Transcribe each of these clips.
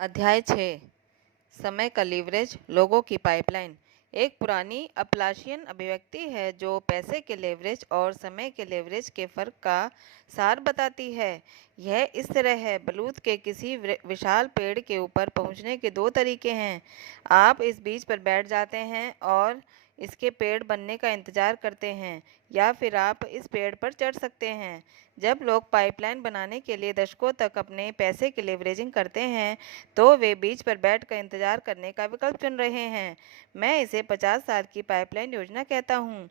अध्याय 6 समय का लीवरेज लोगों की पाइपलाइन। एक पुरानी अपलाशियन अभिव्यक्ति है जो पैसे के लेवरेज और समय के लेवरेज के फर्क का सार बताती है। यह इस तरह है, बलूत के किसी विशाल पेड़ के ऊपर पहुंचने के दो तरीके हैं। आप इस बीज पर बैठ जाते हैं और इसके पेड़ बनने का इंतजार करते हैं, या फिर आप इस पेड़ पर चढ़ सकते हैं। जब लोग पाइपलाइन बनाने के लिए दशकों तक अपने पैसे की लेवरेजिंग करते हैं, तो वे बीच पर बैठकर इंतजार करने का विकल्प चुन रहे हैं। मैं इसे 50 साल की पाइपलाइन योजना कहता हूँ।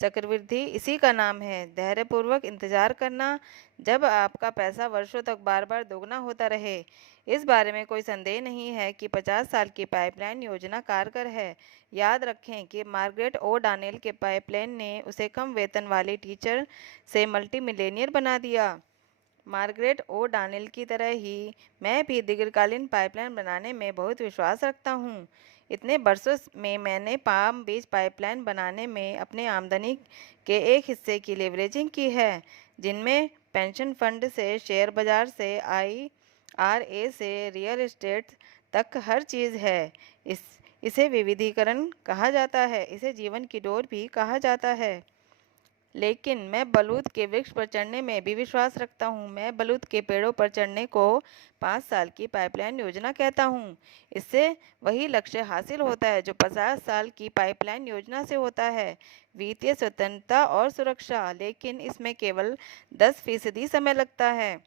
चक्रवृद्धि इसी का नाम है, धैर्यपूर्वक इंतजार करना, जब आपका पैसा वर्षों तक बार बार दोगुना होता रहे। इस बारे में कोई संदेह नहीं है कि 50 साल की पाइपलाइन योजना कारगर है। याद रखें कि मार्गरेट ओ डानेल के पाइपलाइन ने उसे कम वेतन वाली टीचर से मल्टी मिलेनियर बना दिया। मार्गरेट ओ डानेल की तरह ही मैं भी दीर्घकालीन पाइपलाइन बनाने में बहुत विश्वास रखता हूँ। इतने बरसों में मैंने पाम बीच पाइपलाइन बनाने में अपने आमदनी के एक हिस्से की लेवरेजिंग की है, जिनमें पेंशन फंड से शेयर बाजार से IRA से रियल एस्टेट तक हर चीज़ है। इसे विविधीकरण कहा जाता है, इसे जीवन की डोर भी कहा जाता है। लेकिन मैं बलूत के वृक्ष पर चढ़ने में भी विश्वास रखता हूँ। मैं बलूत के पेड़ों पर चढ़ने को 5 साल की पाइपलाइन योजना कहता हूँ। इससे वही लक्ष्य हासिल होता है जो 50 साल की पाइपलाइन योजना से होता है, वित्तीय स्वतंत्रता और सुरक्षा। लेकिन इसमें केवल 10% समय लगता है।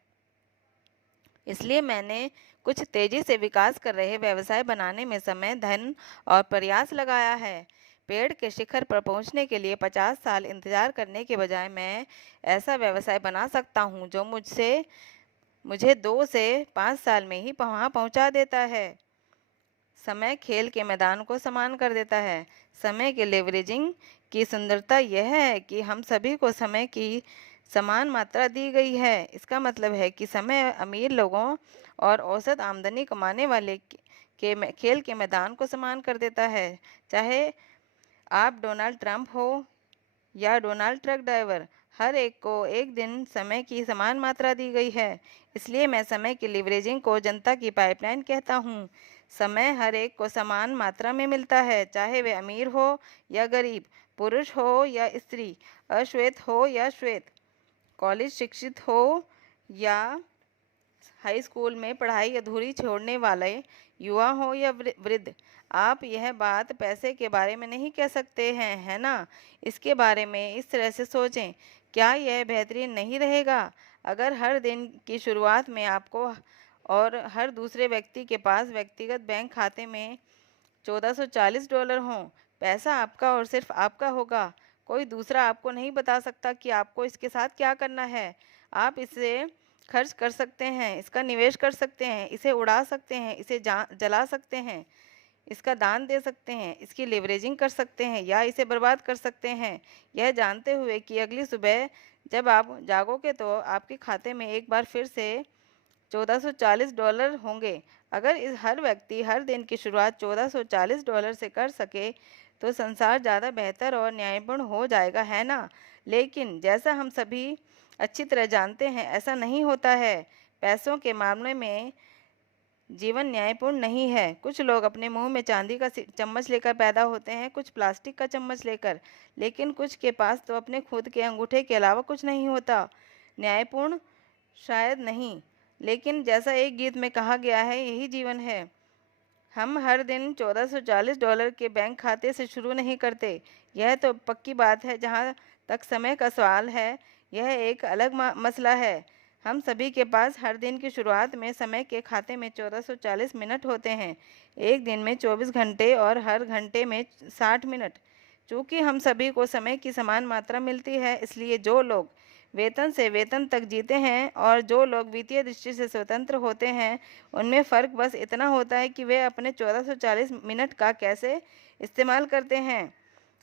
इसलिए मैंने कुछ तेजी से विकास कर रहे व्यवसाय बनाने में समय, धन और प्रयास लगाया है। पेड़ के शिखर पर पहुंचने के लिए 50 साल इंतजार करने के बजाय मैं ऐसा व्यवसाय बना सकता हूं जो मुझे 2 से 5 साल में ही वहां पहुंचा देता है। समय खेल के मैदान को समान कर देता है। समय के लेवरेजिंग की सुंदरता यह है कि हम सभी को समय की समान मात्रा दी गई है। इसका मतलब है कि समय अमीर लोगों और औसत आमदनी कमाने वाले खेल के मैदान को समान कर देता है। चाहे आप डोनाल्ड ट्रंप हो या डोनाल्ड ट्रक ड्राइवर, हर एक को एक दिन समय की समान मात्रा दी गई है। इसलिए मैं समय की लीवरेजिंग को जनता की पाइपलाइन कहता हूँ। समय हर एक को समान मात्रा में मिलता है, चाहे वे अमीर हो या गरीब, पुरुष हो या स्त्री, अश्वेत हो या श्वेत, कॉलेज शिक्षित हो या हाई स्कूल में पढ़ाई अधूरी छोड़ने वाले युवा हो या वृद्ध। आप यह बात पैसे के बारे में नहीं कह सकते हैं, है ना? इसके बारे में इस तरह से सोचें, क्या यह बेहतरीन नहीं रहेगा अगर हर दिन की शुरुआत में आपको और हर दूसरे व्यक्ति के पास व्यक्तिगत बैंक खाते में $1440 हों? पैसा आपका और सिर्फ आपका होगा। कोई दूसरा आपको नहीं बता सकता कि आपको इसके साथ क्या करना है। आप इसे खर्च कर सकते हैं, इसका निवेश कर सकते हैं, इसे उड़ा सकते हैं, इसे जला सकते हैं, इसका दान दे सकते हैं, इसकी लेवरेजिंग कर सकते हैं या इसे बर्बाद कर सकते हैं, यह जानते हुए कि अगली सुबह जब आप जागोगे तो आपके खाते में एक बार फिर से $1440 होंगे। अगर हर व्यक्ति हर दिन की शुरुआत $1440 से कर सके तो संसार ज़्यादा बेहतर और न्यायपूर्ण हो जाएगा, है ना? लेकिन जैसा हम सभी अच्छी तरह जानते हैं, ऐसा नहीं होता है। पैसों के मामले में जीवन न्यायपूर्ण नहीं है। कुछ लोग अपने मुंह में चांदी का चम्मच लेकर पैदा होते हैं, कुछ प्लास्टिक का चम्मच लेकर, लेकिन कुछ के पास तो अपने खुद के अंगूठे के अलावा कुछ नहीं होता। न्यायपूर्ण शायद नहीं, लेकिन जैसा एक गीत में कहा गया है, यही जीवन है। हम हर दिन $1440 के बैंक खाते से शुरू नहीं करते, यह तो पक्की बात है। जहाँ तक समय का सवाल है, यह एक अलग मसला है। हम सभी के पास हर दिन की शुरुआत में समय के खाते में 1440 मिनट होते हैं। एक दिन में 24 घंटे और हर घंटे में 60 मिनट। चूँकि हम सभी को समय की समान मात्रा मिलती है, इसलिए जो लोग वेतन से वेतन तक जीते हैं और जो लोग वित्तीय दृष्टि से स्वतंत्र होते हैं, उनमें फ़र्क बस इतना होता है कि वे अपने 1440 मिनट का कैसे इस्तेमाल करते हैं।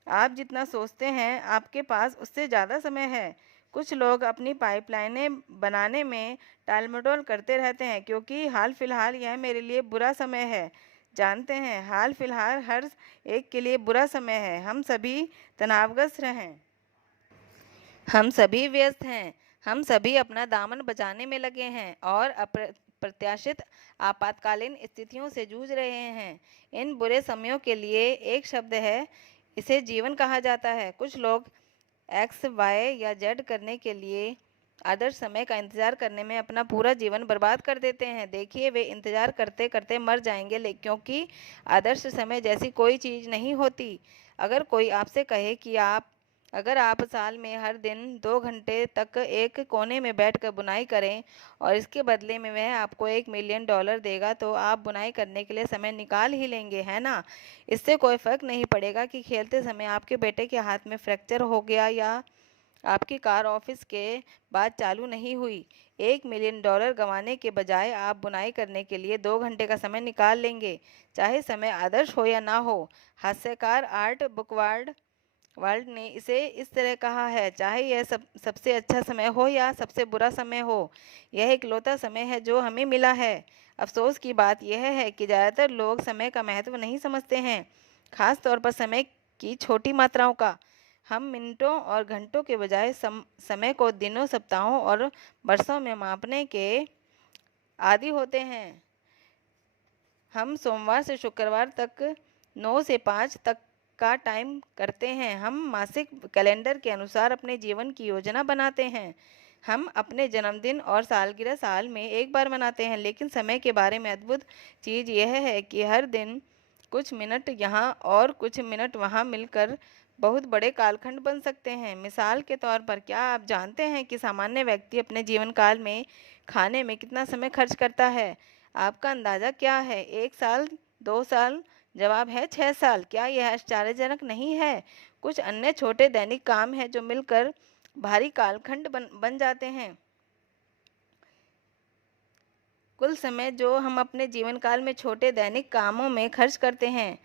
आप जितना सोचते हैं आपके पास उससे ज़्यादा समय है। कुछ लोग अपनी पाइपलाइनें बनाने में टाल-मटोल करते रहते हैं क्योंकि हाल फिलहाल यह मेरे लिए बुरा समय है। जानते हैं, हाल फिलहाल हर एक के लिए बुरा समय है। हम सभी तनावग्रस्त हैं, हम सभी व्यस्त हैं, हम सभी अपना दामन बचाने में लगे हैं और अप्रत्याशित आपातकालीन स्थितियों से जूझ रहे हैं। इन बुरे समयों के लिए एक शब्द है, इसे जीवन कहा जाता है। कुछ लोग एक्स, वाई या जेड करने के लिए आदर्श समय का इंतजार करने में अपना पूरा जीवन बर्बाद कर देते हैं। देखिए, वे इंतजार करते करते मर जाएंगे, क्योंकि आदर्श समय जैसी कोई चीज़ नहीं होती। अगर कोई आपसे कहे कि अगर आप साल में हर दिन 2 घंटे तक एक कोने में बैठकर बुनाई करें और इसके बदले में वह आपको $1 मिलियन देगा, तो आप बुनाई करने के लिए समय निकाल ही लेंगे, है ना? इससे कोई फर्क नहीं पड़ेगा कि खेलते समय आपके बेटे के हाथ में फ्रैक्चर हो गया या आपकी कार ऑफिस के बाद चालू नहीं हुई। $1 मिलियन गंवाने के बजाय आप बुनाई करने के लिए 2 घंटे का समय निकाल लेंगे, चाहे समय आदर्श हो या ना हो। हास्यकार आर्ट बुकवाल्ड ने इसे इस तरह कहा है, चाहे यह सबसे अच्छा समय हो या सबसे बुरा समय हो, यह इकलौता समय है जो हमें मिला है। अफसोस की बात यह है कि ज़्यादातर लोग समय का महत्व नहीं समझते हैं, खास तौर पर समय की छोटी मात्राओं का। हम मिनटों और घंटों के बजाय समय को दिनों, सप्ताहों और वर्षों में मापने के आदी होते हैं। हम सोमवार से शुक्रवार तक 9 से 5 तक का टाइम करते हैं। हम मासिक कैलेंडर के अनुसार अपने जीवन की योजना बनाते हैं। हम अपने जन्मदिन और सालगिरह साल में एक बार मनाते हैं, लेकिन समय के बारे में अद्भुत चीज़ यह है कि हर दिन कुछ मिनट यहाँ और कुछ मिनट वहाँ मिलकर बहुत बड़े कालखंड बन सकते हैं। मिसाल के तौर पर, क्या आप जानते हैं कि सामान्य व्यक्ति अपने जीवन काल में खाने में कितना समय खर्च करता है? आपका अंदाज़ा क्या है? 1 साल, 2 साल? जवाब है 6 साल। क्या यह आश्चर्यजनक नहीं है? कुछ अन्य छोटे दैनिक काम हैं जो मिलकर भारी कालखंड बन जाते हैं। कुल समय जो हम अपने जीवन काल में छोटे दैनिक कामों में खर्च करते हैं: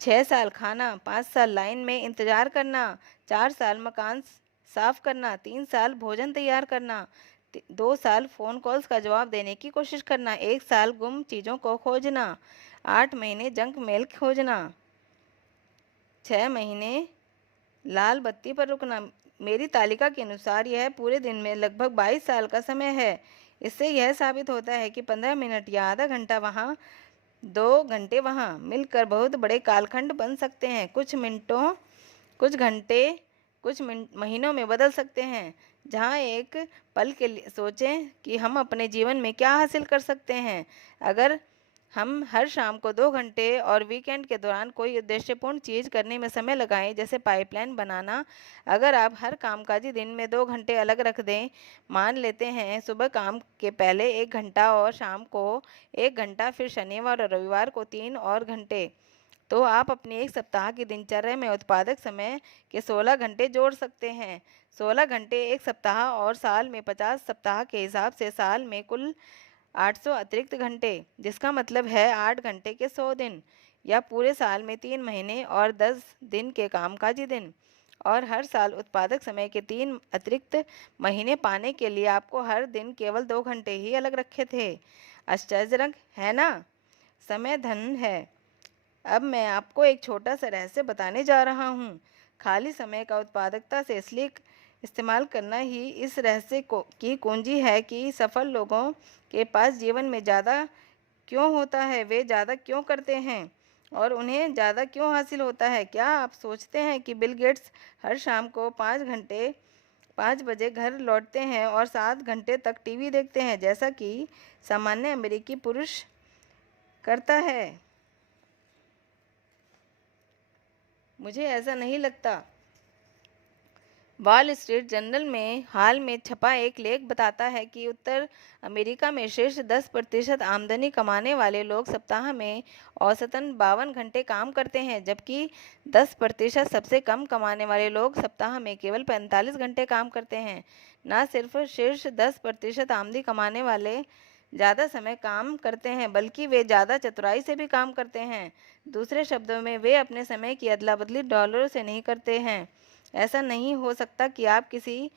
6 साल खाना, 5 साल लाइन में इंतजार करना, 4 साल मकान साफ करना, 3 साल भोजन तैयार करना, 2 साल फ़ोन कॉल्स का जवाब देने की कोशिश करना, 1 साल गुम चीज़ों को खोजना, 8 महीने जंक मेल खोजना, 6 महीने लाल बत्ती पर रुकना। मेरी तालिका के अनुसार यह पूरे दिन में लगभग 22 साल का समय है। इससे यह साबित होता है कि 15 मिनट या आधा घंटा वहाँ, 2 घंटे वहाँ मिलकर बहुत बड़े कालखंड बन सकते हैं। कुछ मिनटों, कुछ घंटे, कुछ महीनों में बदल सकते हैं। जहाँ एक पल के लिए सोचें कि हम अपने जीवन में क्या हासिल कर सकते हैं अगर हम हर शाम को 2 घंटे और वीकेंड के दौरान कोई उद्देश्यपूर्ण चीज़ करने में समय लगाएं, जैसे पाइपलाइन बनाना। अगर आप हर कामकाजी दिन में 2 घंटे अलग रख दें, मान लेते हैं सुबह काम के पहले 1 घंटा और शाम को 1 घंटा, फिर शनिवार और रविवार को 3 और घंटे, तो आप अपनी एक सप्ताह की दिनचर्या में उत्पादक समय के 16 घंटे जोड़ सकते हैं। 16 घंटे एक सप्ताह, और साल में 50 सप्ताह के हिसाब से साल में कुल 800 अतिरिक्त घंटे, जिसका मतलब है 8 घंटे के 100 दिन, या पूरे साल में 3 महीने और 10 दिन के कामकाजी दिन। और हर साल उत्पादक समय के 3 अतिरिक्त महीने पाने के लिए आपको हर दिन केवल 2 घंटे ही अलग रखे थे। आश्चर्यजनक है ना? समय धन है। अब मैं आपको एक छोटा सा रहस्य बताने जा रहा हूँ। खाली समय का उत्पादकता से इसलिए इस्तेमाल करना ही इस रहस्य की कुंजी है कि सफल लोगों के पास जीवन में ज़्यादा क्यों होता है, वे ज़्यादा क्यों करते हैं और उन्हें ज़्यादा क्यों हासिल होता है। क्या आप सोचते हैं कि बिल गेट्स हर शाम को 5 बजे घर लौटते हैं और 7 घंटे तक टीवी देखते हैं, जैसा कि सामान्य अमेरिकी पुरुष करता है? मुझे ऐसा नहीं लगता। वॉल स्ट्रीट जर्नल में हाल में छपा एक लेख बताता है कि उत्तर अमेरिका में शीर्ष 10% आमदनी कमाने वाले लोग सप्ताह में औसतन 52 घंटे काम करते हैं, जबकि 10% सबसे कम कमाने वाले लोग सप्ताह में केवल 45 घंटे काम करते हैं। न सिर्फ शीर्ष 10% आमदनी कमाने वाले ज़्यादा समय काम करते हैं, बल्कि वे ज़्यादा चतुराई से भी काम करते हैं। दूसरे शब्दों में, वे अपने समय की अदला बदली डॉलरों से नहीं करते हैं। ऐसा नहीं हो सकता कि आप किसी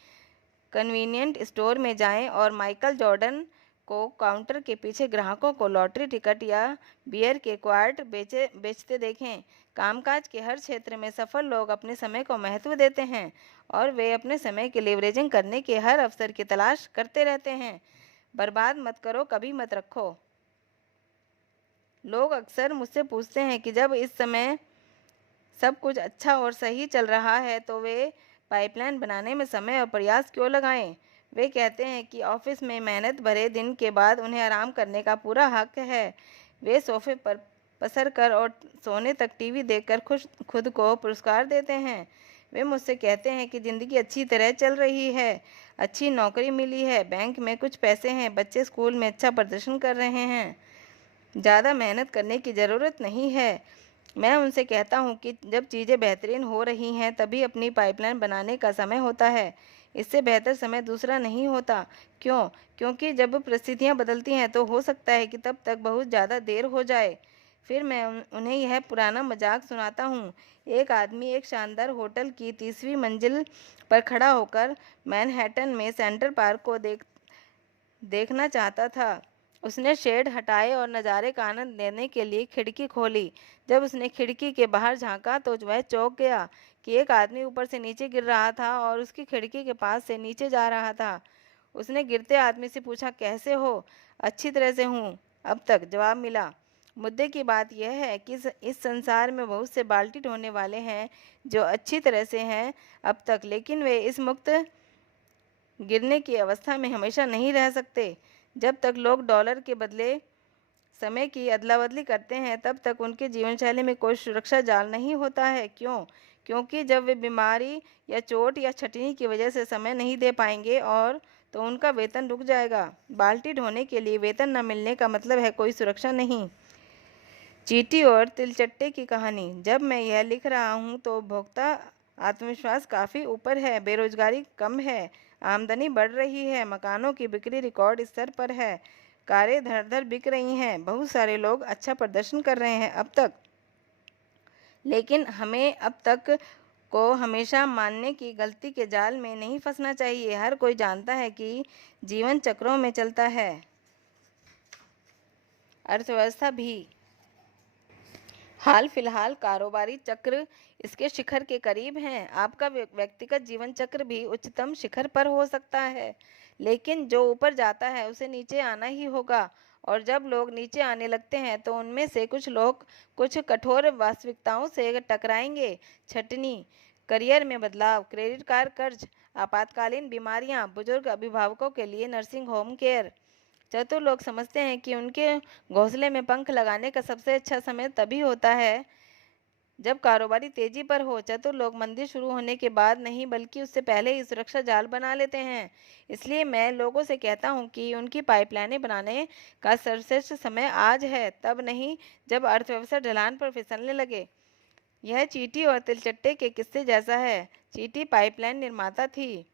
कन्वीनियंट स्टोर में जाएं और माइकल जॉर्डन को काउंटर के पीछे ग्राहकों को लॉटरी टिकट या बियर के क्वार्ट बेचते देखें। कामकाज के हर क्षेत्र में सफल लोग अपने समय को महत्व देते हैं और वे अपने समय की लीवरेजिंग करने के हर अवसर की तलाश करते रहते हैं। बर्बाद मत करो, कभी मत रखो। लोग अक्सर मुझसे पूछते हैं कि जब इस समय सब कुछ अच्छा और सही चल रहा है तो वे पाइपलाइन बनाने में समय और प्रयास क्यों लगाएं। वे कहते हैं कि ऑफिस में मेहनत भरे दिन के बाद उन्हें आराम करने का पूरा हक है। वे सोफे पर पसर कर और सोने तक टीवी देखकर खुद को पुरस्कार देते हैं। वे मुझसे कहते हैं कि ज़िंदगी अच्छी तरह चल रही है, अच्छी नौकरी मिली है, बैंक में कुछ पैसे हैं, बच्चे स्कूल में अच्छा प्रदर्शन कर रहे हैं, ज़्यादा मेहनत करने की ज़रूरत नहीं है। मैं उनसे कहता हूँ कि जब चीज़ें बेहतरीन हो रही हैं तभी अपनी पाइपलाइन बनाने का समय होता है। इससे बेहतर समय दूसरा नहीं होता। क्यों? क्योंकि जब परिस्थितियाँ बदलती हैं तो हो सकता है कि तब तक बहुत ज़्यादा देर हो जाए। फिर मैं उन्हें यह पुराना मजाक सुनाता हूँ। एक आदमी एक शानदार होटल की 30वीं मंजिल पर खड़ा होकर मैनहट्टन में सेंट्रल पार्क को देखना चाहता था। उसने शेड हटाए और नज़ारे का आनंद लेने के लिए खिड़की खोली। जब उसने खिड़की के बाहर झांका तो वह चौंक गया कि एक आदमी ऊपर से नीचे गिर रहा था और उसकी खिड़की के पास से नीचे जा रहा था। उसने गिरते आदमी से पूछा, कैसे हो? अच्छी तरह से हूँ, अब तक जवाब मिला। मुद्दे की बात यह है कि इस संसार में बहुत से बाल्टी ढोने वाले हैं जो अच्छी तरह से हैं अब तक, लेकिन वे इस मुक्त गिरने की अवस्था में हमेशा नहीं रह सकते। जब तक लोग डॉलर के बदले समय की अदला बदली करते हैं तब तक उनके जीवन शैली में कोई सुरक्षा जाल नहीं होता है। क्यों? क्योंकि जब वे बीमारी या चोट या छटनी की वजह से समय नहीं दे पाएंगे और तो उनका वेतन रुक जाएगा। बाल्टी ढोने के लिए वेतन न मिलने का मतलब है कोई सुरक्षा नहीं। चींटी और तिलचट्टे की कहानी। जब मैं यह लिख रहा हूँ तो उपभोक्ता आत्मविश्वास काफ़ी ऊपर है, बेरोजगारी कम है, आमदनी बढ़ रही है, मकानों की बिक्री रिकॉर्ड स्तर पर है, कारें धड़-धड़ बिक रही हैं, बहुत सारे लोग अच्छा प्रदर्शन कर रहे हैं अब तक। लेकिन हमें अब तक को हमेशा मानने की गलती के जाल में नहीं फंसना चाहिए। हर कोई जानता है कि जीवन चक्रों में चलता है। अर्थव्यवस्था भी। हाल फिलहाल कारोबारी चक्र इसके शिखर के करीब हैं। आपका व्यक्तिगत जीवन चक्र भी उच्चतम शिखर पर हो सकता है, लेकिन जो ऊपर जाता है उसे नीचे आना ही होगा। और जब लोग नीचे आने लगते हैं तो उनमें से कुछ लोग कुछ कठोर वास्तविकताओं से टकराएंगे। छटनी, करियर में बदलाव, क्रेडिट कार्ड कर्ज, आपातकालीन बीमारियां, बुजुर्ग अभिभावकों के लिए नर्सिंग होम केयर। चतुर लोग समझते हैं कि उनके घोंसले में पंख लगाने का सबसे अच्छा समय तभी होता है जब कारोबारी तेजी पर हो। चतुर लोग मंदी शुरू होने के बाद नहीं बल्कि उससे पहले ही सुरक्षा जाल बना लेते हैं। इसलिए मैं लोगों से कहता हूं कि उनकी पाइपलाइनें बनाने का सर्वश्रेष्ठ समय आज है, तब नहीं जब अर्थव्यवस्था ढलान पर फिसलने लगे। यह चींटी और तिलचट्टे के किस्से जैसा है। चींटी पाइपलाइन निर्माता थी।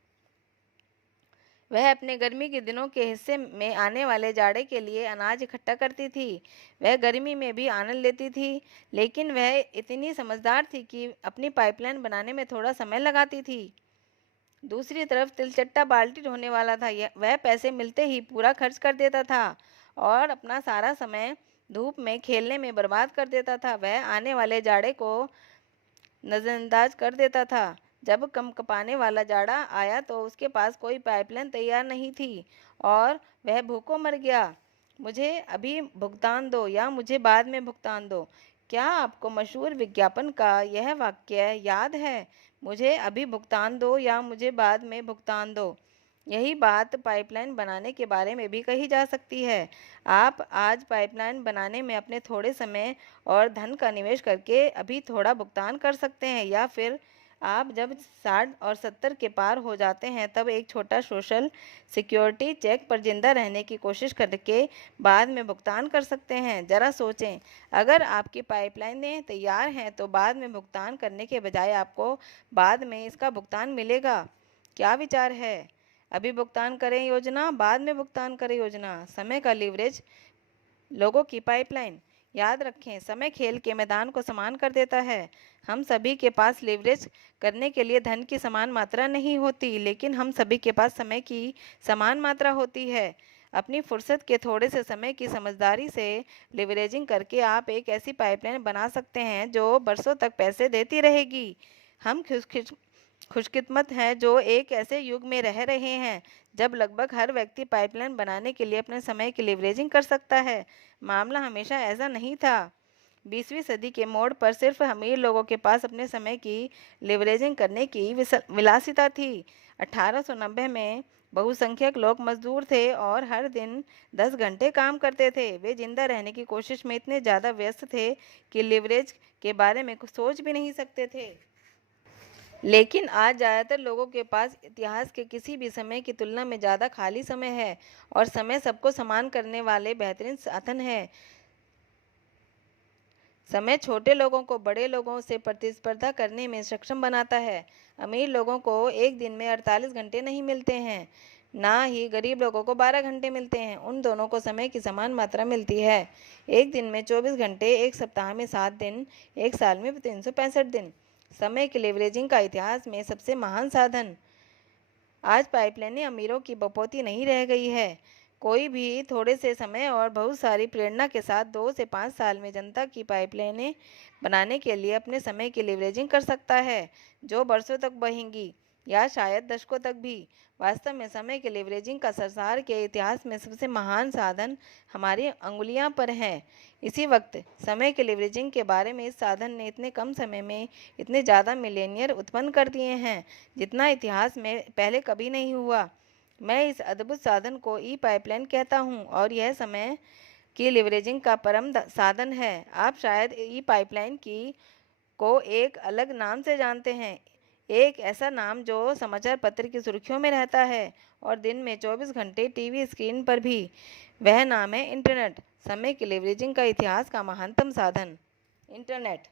वह अपने गर्मी के दिनों के हिस्से में आने वाले जाड़े के लिए अनाज इकट्ठा करती थी। वह गर्मी में भी आनंद लेती थी, लेकिन वह इतनी समझदार थी कि अपनी पाइपलाइन बनाने में थोड़ा समय लगाती थी। दूसरी तरफ तिलचट्टा बाल्टी ढोने वाला था। वह पैसे मिलते ही पूरा खर्च कर देता था और अपना सारा समय धूप में खेलने में बर्बाद कर देता था। वह आने वाले जाड़े को नज़रअंदाज कर देता था। जब कंपकपाने वाला जाड़ा आया तो उसके पास कोई पाइपलाइन तैयार नहीं थी और वह भूखों मर गया। मुझे अभी भुगतान दो या मुझे बाद में भुगतान दो। क्या आपको मशहूर विज्ञापन का यह वाक्य याद है? मुझे अभी भुगतान दो या मुझे बाद में भुगतान दो। यही बात पाइपलाइन बनाने के बारे में भी कही जा सकती है। आप आज पाइपलाइन बनाने में अपने थोड़े समय और धन का निवेश करके अभी थोड़ा भुगतान कर सकते हैं, या फिर आप जब 60 और 70 के पार हो जाते हैं तब एक छोटा सोशल सिक्योरिटी चेक पर जिंदा रहने की कोशिश करके बाद में भुगतान कर सकते हैं। ज़रा सोचें, अगर आपकी पाइपलाइनें तैयार हैं तो बाद में भुगतान करने के बजाय आपको बाद में इसका भुगतान मिलेगा। क्या विचार है? अभी भुगतान करें योजना, बाद में भुगतान करें योजना। समय का लीवरेज, लोगों की पाइपलाइन। याद रखें, समय खेल के मैदान को समान कर देता है। हम सभी के पास लीवरेज करने के लिए धन की समान मात्रा नहीं होती, लेकिन हम सभी के पास समय की समान मात्रा होती है। अपनी फुर्सत के थोड़े से समय की समझदारी से लीवरेजिंग करके आप एक ऐसी पाइपलाइन बना सकते हैं जो बरसों तक पैसे देती रहेगी। हम खुशकिस्मत हैं जो एक ऐसे युग में रह रहे हैं जब लगभग हर व्यक्ति पाइपलाइन बनाने के लिए अपने समय की लीवरेजिंग कर सकता है। मामला हमेशा ऐसा नहीं था। 20वीं सदी के मोड़ पर सिर्फ अमीर लोगों के पास अपने समय की लीवरेजिंग करने की विलासिता थी। 1890 में बहुसंख्यक लोग मजदूर थे और हर दिन 10 घंटे काम करते थे। वे जिंदा रहने की कोशिश में इतने ज़्यादा व्यस्त थे कि लीवरेज के बारे में कुछ सोच भी नहीं सकते थे। लेकिन आज ज़्यादातर लोगों के पास इतिहास के किसी भी समय की तुलना में ज़्यादा खाली समय है और समय सबको समान करने वाले बेहतरीन साधन है। समय छोटे लोगों को बड़े लोगों से प्रतिस्पर्धा करने में सक्षम बनाता है। अमीर लोगों को एक दिन में 48 घंटे नहीं मिलते हैं, ना ही गरीब लोगों को 12 घंटे मिलते हैं। उन दोनों को समय की समान मात्रा मिलती है। एक दिन में 24 घंटे, एक सप्ताह में 7 दिन, एक साल में 365 दिन। समय की लीवरेजिंग का इतिहास में सबसे महान साधन। आज पाइपलाइनें अमीरों की बपौती नहीं रह गई है। कोई भी थोड़े से समय और बहुत सारी प्रेरणा के साथ 2 से 5 साल में जनता की पाइपलाइनें बनाने के लिए अपने समय की लीवरेजिंग कर सकता है, जो बरसों तक बहेंगी या शायद दशकों तक भी। वास्तव में समय की लीवरेजिंग का संसार के इतिहास में सबसे महान साधन हमारी अंगुलियां पर है। इसी वक्त समय के लीवरेजिंग के बारे में इस साधन ने इतने कम समय में इतने ज़्यादा मिलेनियर उत्पन्न कर दिए हैं जितना इतिहास में पहले कभी नहीं हुआ। मैं इस अद्भुत साधन को ई पाइपलाइन कहता हूँ और यह समय की लीवरेजिंग का परम साधन है। आप शायद ई पाइपलाइन की को एक अलग नाम से जानते हैं, एक ऐसा नाम जो समाचार पत्र की सुर्खियों में रहता है और दिन में 24 घंटे टीवी स्क्रीन पर भी। वह नाम है इंटरनेट, समय की लीवरेजिंग का इतिहास का महानतम साधन। इंटरनेट